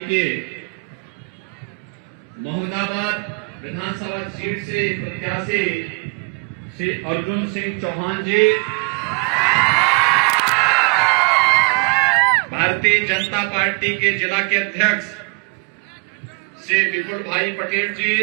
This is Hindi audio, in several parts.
के मोहम्मदाबाद विधानसभा सीट से प्रत्याशी श्री अर्जुन सिंह चौहान जी, भारतीय जनता पार्टी के जिला के अध्यक्ष श्री विपुल भाई पटेल जी,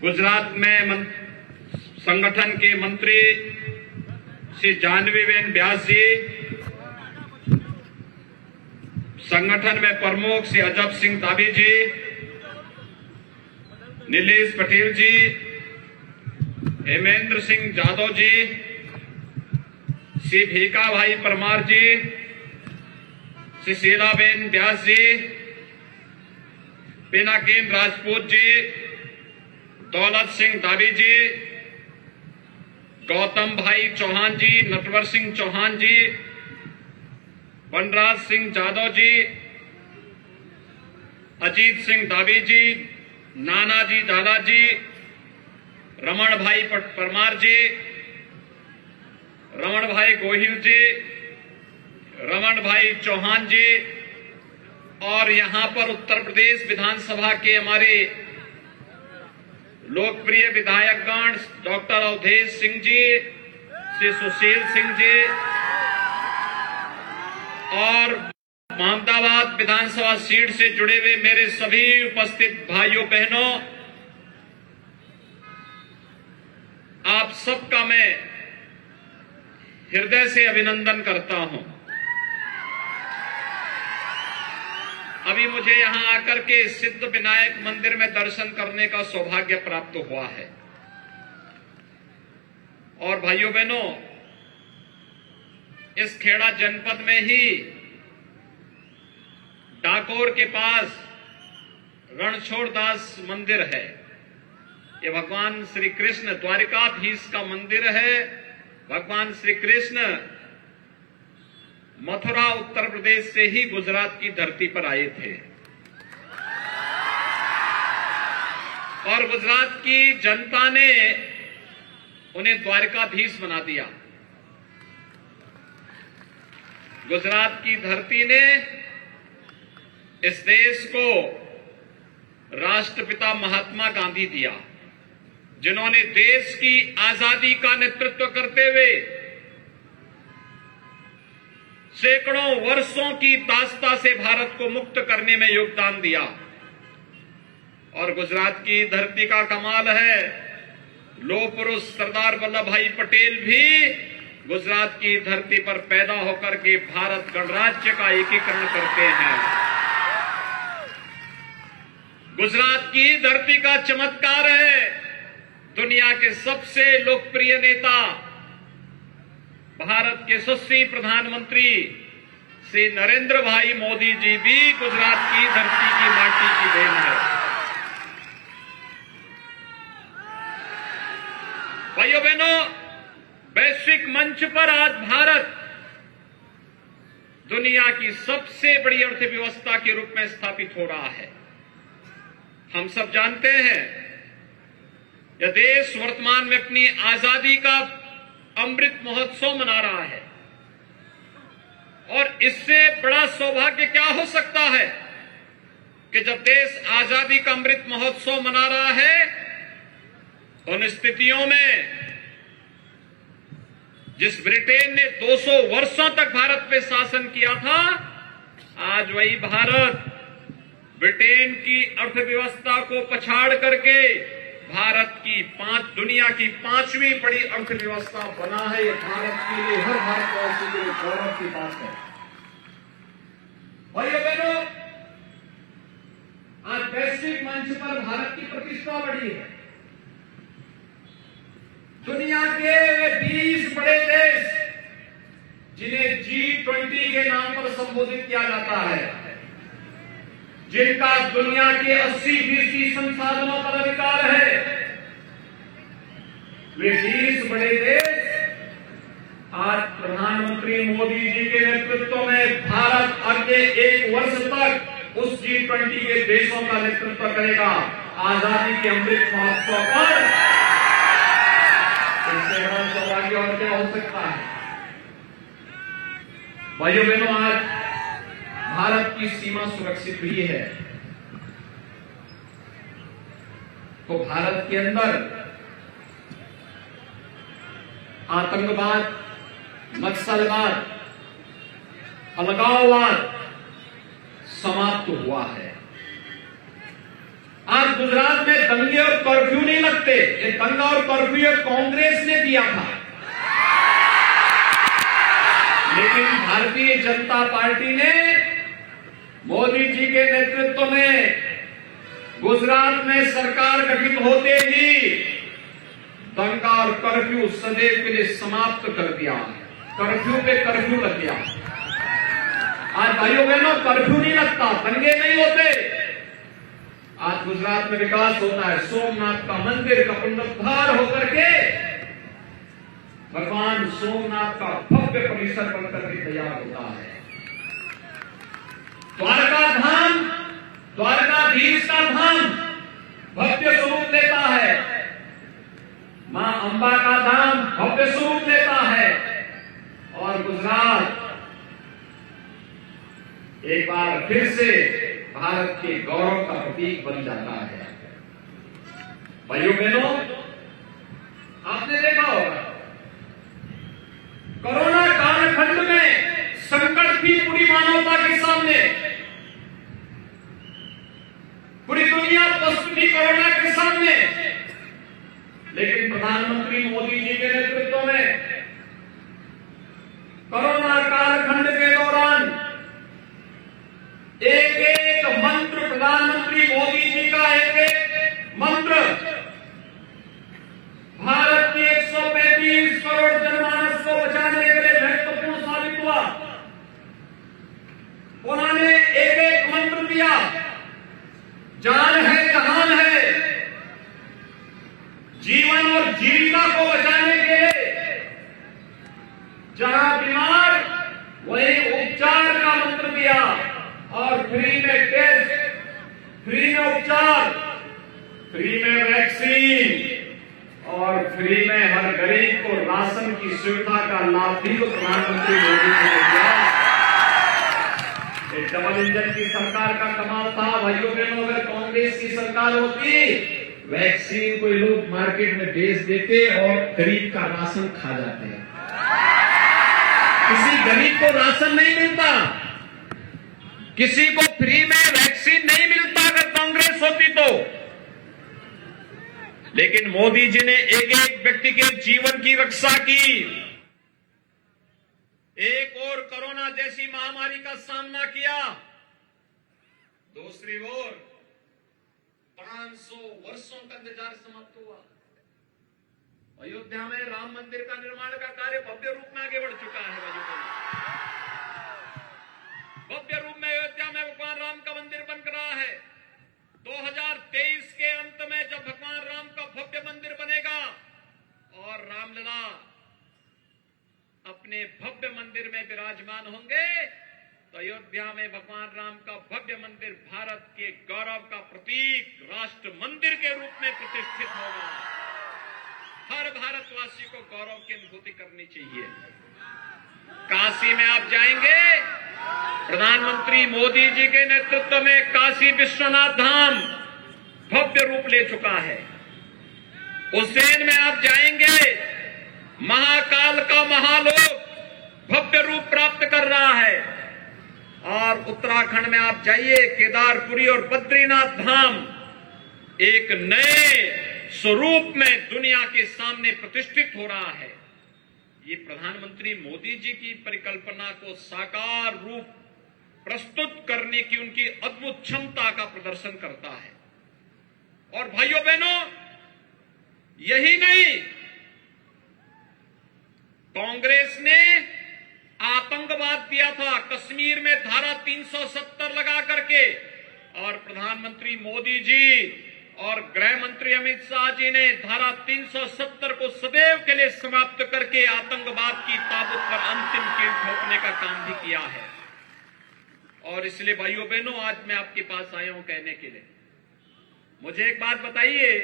गुजरात में संगठन के मंत्री श्री जानवीबेन व्यास जी, संगठन में प्रमुख श्री अजब सिंह ताबी जी, नीलेश पटेल जी, हेमेंद्र सिंह जादव जी, श्री भीका भाई परमार जी, श्री शीलाबेन व्यास जी, पिनाकिन राजपूत जी, दौलत सिंह ताबी जी, गौतम भाई चौहान जी, नटवर सिंह चौहान जी, वनराज सिंह जादव जी, अजीत सिंह दावी जी, नानाजी झाला जी, रमण भाई परमार जी, रमण भाई गोहिल जी, रमण भाई चौहान जी, और यहां पर उत्तर प्रदेश विधानसभा के हमारे लोकप्रिय विधायकगण डॉक्टर अवधेश सिंह जी, श्री सुशील सिंह जी और मोहम्मदाबाद विधानसभा सीट से जुड़े हुए मेरे सभी उपस्थित भाइयों बहनों, आप सबका मैं हृदय से अभिनंदन करता हूं। अभी मुझे यहां आकर के सिद्ध विनायक मंदिर में दर्शन करने का सौभाग्य प्राप्त हुआ है। और भाइयों बहनों, इस खेड़ा जनपद में ही डाकोर के पास रणछोड़ दास मंदिर है। ये भगवान श्री कृष्ण द्वारिकाधीश का मंदिर है। भगवान श्री कृष्ण मथुरा उत्तर प्रदेश से ही गुजरात की धरती पर आए थे और गुजरात की जनता ने उन्हें द्वारिकाधीश बना दिया। गुजरात की धरती ने इस देश को राष्ट्रपिता महात्मा गांधी दिया, जिन्होंने देश की आजादी का नेतृत्व करते हुए सैकड़ों वर्षों की दास्ता से भारत को मुक्त करने में योगदान दिया। और गुजरात की धरती का कमाल है, लोह पुरुष सरदार वल्लभ भाई पटेल भी गुजरात की धरती पर पैदा होकर के भारत गणराज्य का एकीकरण करते हैं। गुजरात की धरती का चमत्कार है, दुनिया के सबसे लोकप्रिय नेता भारत के यशस्वी प्रधानमंत्री श्री नरेंद्र भाई मोदी जी भी गुजरात की धरती की माटी की देन है। भाइयों बहनों, वैश्विक मंच पर आज भारत दुनिया की सबसे बड़ी अर्थव्यवस्था के रूप में स्थापित हो रहा है। हम सब जानते हैं यह देश वर्तमान में अपनी आजादी का अमृत महोत्सव मना रहा है और इससे बड़ा सौभाग्य क्या हो सकता है कि जब देश आजादी का अमृत महोत्सव मना रहा है, उन स्थितियों में जिस ब्रिटेन ने 200 वर्षों तक भारत पे शासन किया था, आज वही भारत ब्रिटेन की अर्थव्यवस्था को पछाड़ करके भारत की दुनिया की 5वीं बड़ी अर्थव्यवस्था बना है। ये भारत के लिए, हर भारतवासी के लिए गौरव की बात है। भाइयों बहनों, आज वैश्विक मंच पर भारत की प्रतिष्ठा बढ़ी है। दुनिया के 20 बड़े देश, जिन्हें G20 के नाम पर संबोधित किया जाता है, जिनका दुनिया के 80% संसाधनों पर अधिकार है, वे 20 बड़े देश आज प्रधानमंत्री मोदी जी के नेतृत्व में भारत अगले 1 वर्ष तक उस G20 के देशों का नेतृत्व करेगा। आजादी के अमृत महोत्सव पर इससे बड़ा सौभाग्य और क्या हो सकता है। भाइयों बहनों, आज भारत की सीमा सुरक्षित हुई है, तो भारत के अंदर आतंकवाद, नक्सलवाद, अलगाववाद समाप्त हुआ है। आज गुजरात में दंगे और कर्फ्यू नहीं लगते। ये दंगा और कर्फ्यू कांग्रेस ने दिया था, लेकिन भारतीय जनता पार्टी ने मोदी जी के नेतृत्व में गुजरात में सरकार गठित होते ही दंगा और कर्फ्यू सदैव के लिए समाप्त कर दिया। कर्फ्यू पे कर्फ्यू लग गया। आज भाइयों बहनों कर्फ्यू नहीं लगता, दंगे नहीं होते। आज गुजरात में विकास होता है। सोमनाथ का मंदिर का पुनरुद्धार होकर के भगवान सोमनाथ का भव्य परिसर बनकर के तैयार होता है। द्वारका धाम, द्वारकाधीश का धाम भव्य स्वरूप लेता है। मां अंबा का धाम भव्य स्वरूप लेता है। और गुजरात एक बार फिर से भारत के गौरव का प्रतीक बन जाता है। भाइयों बहनों, आपने देखा होगा कोरोना कालखंड में संकट थी पूरी मानवता के सामने। पूरी दुनिया पस्त थी कोरोना के सामने, लेकिन प्रधानमंत्री मोदी जी के नेतृत्व में कोरोना कालखंड के दौरान एक एक मंत्र, प्रधानमंत्री मोदी जी का एक एक मंत्र भारत की 135 करोड़ जनमानस को बचाने के लिए महत्वपूर्ण साबित हुआ। उन्होंने एक एक मंत्र दिया, जान है जहान है। जीवन और जीविका को बचाने के लिए जहां बीमार वहीं उपचार का मंत्र दिया। और फ्री में टेस्ट, फ्री में उपचार, फ्री में वैक्सीन और फ्री में हर गरीब को राशन की सुविधा का लाभ भी तो प्रधानमंत्री मोदी ने दिया। एक डबल इंजन की सरकार का कमाल था। भाइयों बहनों, अगर कांग्रेस की सरकार होती, वैक्सीन को लोग मार्केट में बेच देते और गरीब का राशन खा जाते हैं। किसी गरीब को राशन नहीं मिलता, किसी को फ्री में वैक्सीन नहीं मिलता अगर कांग्रेस होती तो। लेकिन मोदी जी ने एक एक व्यक्ति के जीवन की रक्षा की। एक और कोरोना जैसी महामारी का सामना किया, दूसरी ओर 500 वर्षों का इंतजार समाप्त हुआ। अयोध्या में राम मंदिर का निर्माण का कार्य भव्य रूप में आगे बढ़ चुका है। भव्य रूप में अयोध्या में भगवान राम का मंदिर बन रहा है। 2023 के अंत में जब भगवान राम का भव्य मंदिर बनेगा और रामलला अपने भव्य मंदिर में विराजमान होंगे, तो अयोध्या में भगवान राम का भव्य मंदिर भारत के गौरव का प्रतीक राष्ट्र मंदिर के रूप में प्रतिष्ठित होगा। हर भारतवासी को गौरव की अनुभूति करनी चाहिए। काशी में आप जाएंगे, प्रधानमंत्री मोदी जी के नेतृत्व में काशी विश्वनाथ धाम भव्य रूप ले चुका है। उज्जैन में आप जाएंगे, महाकाल का महालोक भव्य रूप प्राप्त कर रहा है। और उत्तराखंड में आप जाइए, केदारपुरी और बद्रीनाथ धाम एक नए स्वरूप में दुनिया के सामने प्रतिष्ठित हो रहा है। ये प्रधानमंत्री मोदी जी की परिकल्पना को साकार रूप प्रस्तुत करने की उनकी अद्भुत क्षमता का प्रदर्शन करता है। और भाइयों बहनों, यही नहीं, कांग्रेस ने आतंकवाद दिया था कश्मीर में धारा 370 लगा करके, और प्रधानमंत्री मोदी जी और गृह मंत्री अमित शाह जी ने धारा 370 को सदैव के लिए समाप्त करके आतंकवाद की ताबूत पर अंतिम कील ठोकने का काम भी किया है। और इसलिए भाइयों बहनों, आज मैं आपके पास आया हूं कहने के लिए, मुझे एक बात बताइए,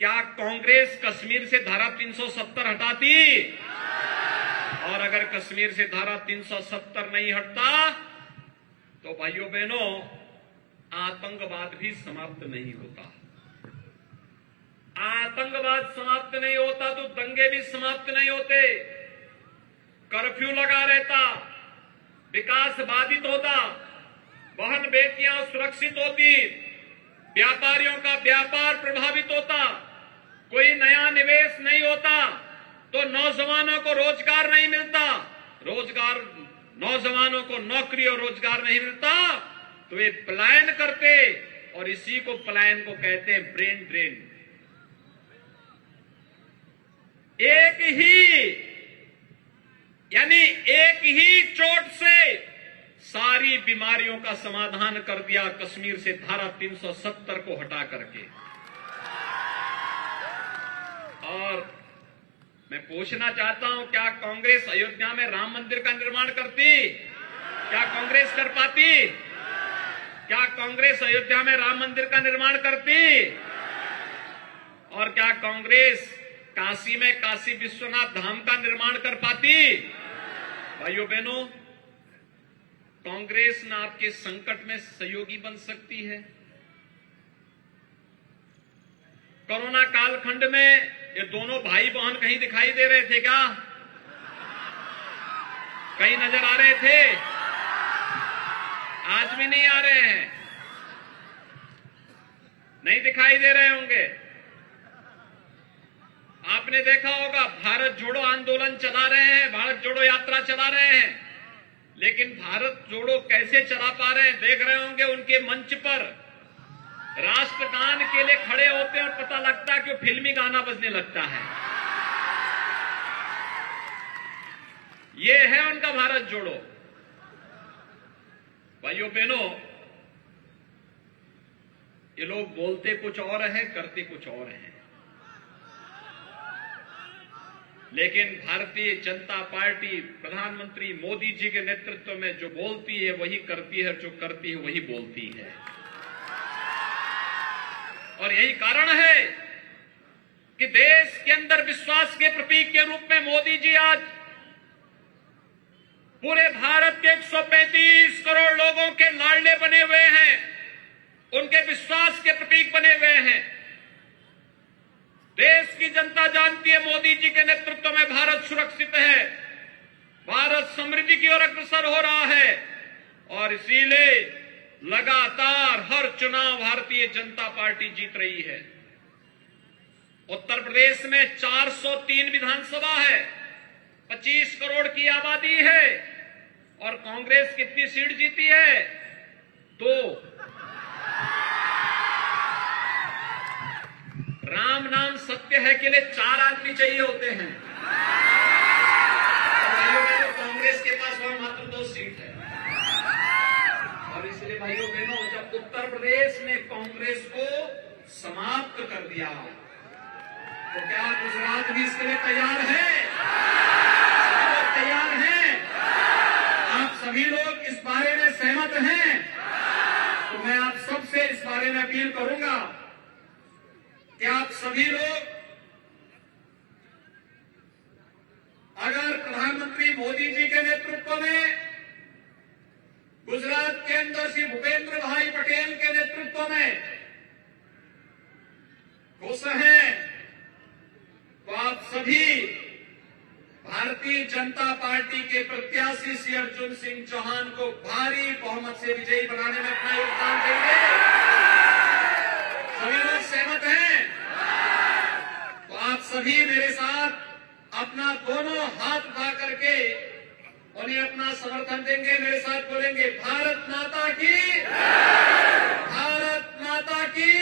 क्या कांग्रेस कश्मीर से धारा 370 हटाती? और अगर कश्मीर से धारा 370 नहीं हटता तो भाइयों बहनों, आतंकवाद भी समाप्त नहीं होता। आतंकवाद समाप्त नहीं होता तो दंगे भी समाप्त नहीं होते। कर्फ्यू लगा रहता, विकास बाधित होता, बहन बेटियां सुरक्षित होती, व्यापारियों का व्यापार प्रभावित होता, कोई नया निवेश नहीं होता, तो नौजवानों को रोजगार नहीं मिलता, नौजवानों को नौकरी और रोजगार नहीं मिलता, तो वे पलायन करते, और इसी को पलायन को कहते हैं ब्रेन ड्रेन। एक ही चोट से सारी बीमारियों का समाधान कर दिया कश्मीर से धारा 370 को हटा करके। और मैं पूछना चाहता हूं, क्या कांग्रेस अयोध्या में राम मंदिर का निर्माण करती? क्या कांग्रेस कर पाती? क्या कांग्रेस अयोध्या में राम मंदिर का निर्माण करती? और क्या कांग्रेस काशी में काशी विश्वनाथ धाम का निर्माण कर पाती? भाइयों बहनों, कांग्रेस न आपके संकट में सहयोगी बन सकती है। कोरोना कालखंड में ये दोनों भाई बहन कहीं दिखाई दे रहे थे क्या? कहीं नजर आ रहे थे? आज भी नहीं आ रहे हैं, नहीं दिखाई दे रहे होंगे। आपने देखा होगा, भारत जोड़ो आंदोलन चला रहे हैं, भारत जोड़ो यात्रा चला रहे हैं, लेकिन भारत जोड़ो कैसे चला पा रहे हैं देख रहे होंगे। उनके मंच पर राष्ट्रगान के लिए खड़े होते हैं और पता लगता है कि फिल्मी गाना बजने लगता है। ये है उनका भारत जोड़ो। भाइयों बहनों, ये लोग बोलते कुछ और है, करते कुछ और है, लेकिन भारतीय जनता पार्टी प्रधानमंत्री मोदी जी के नेतृत्व में जो बोलती है वही करती है, जो करती है वही बोलती है। और यही कारण है कि देश के अंदर विश्वास के प्रतीक के रूप में मोदी जी आज पूरे भारत के 135 करोड़ लोगों के लाडले बने हुए हैं, उनके विश्वास के प्रतीक बने हुए हैं। देश की जनता जानती है मोदी जी के नेतृत्व में भारत सुरक्षित है, भारत समृद्धि की ओर अग्रसर हो रहा है, और इसीलिए लगातार हर चुनाव भारतीय जनता पार्टी जीत रही है। उत्तर प्रदेश में 403 विधानसभा है, 25 करोड़ की आबादी है, और कांग्रेस कितनी सीट जीती है? 2। राम नाम सत्य है के लिए 4 आदमी चाहिए होते हैं, तो कांग्रेस के पास वहां मात्र 2 सीट है। और इसलिए भाइयों बहनों, जब उत्तर प्रदेश ने कांग्रेस को समाप्त कर दिया, तो क्या गुजरात भी इसके लिए तैयार है? तैयार हैं? आप सभी लोग इस बारे में सहमत हैं? तो मैं आप सबसे इस बारे में अपील करूंगा कि आप सभी लोग अगर प्रधानमंत्री मोदी जी के नेतृत्व में गुजरात के अंदर श्री भूपेंद्र भाई पटेल के नेतृत्व में खुश हैं, तो आप सभी भारतीय जनता पार्टी के प्रत्याशी श्री अर्जुन सिंह चौहान को भारी बहुमत से विजयी बनाने में अपना योगदान देंगे। सभी लोग सहमत हैं? तो आप सभी मेरे साथ अपना दोनों हाथ उठा करके उन्हें अपना समर्थन देंगे, मेरे साथ बोलेंगे, भारत माता की, भारत माता की।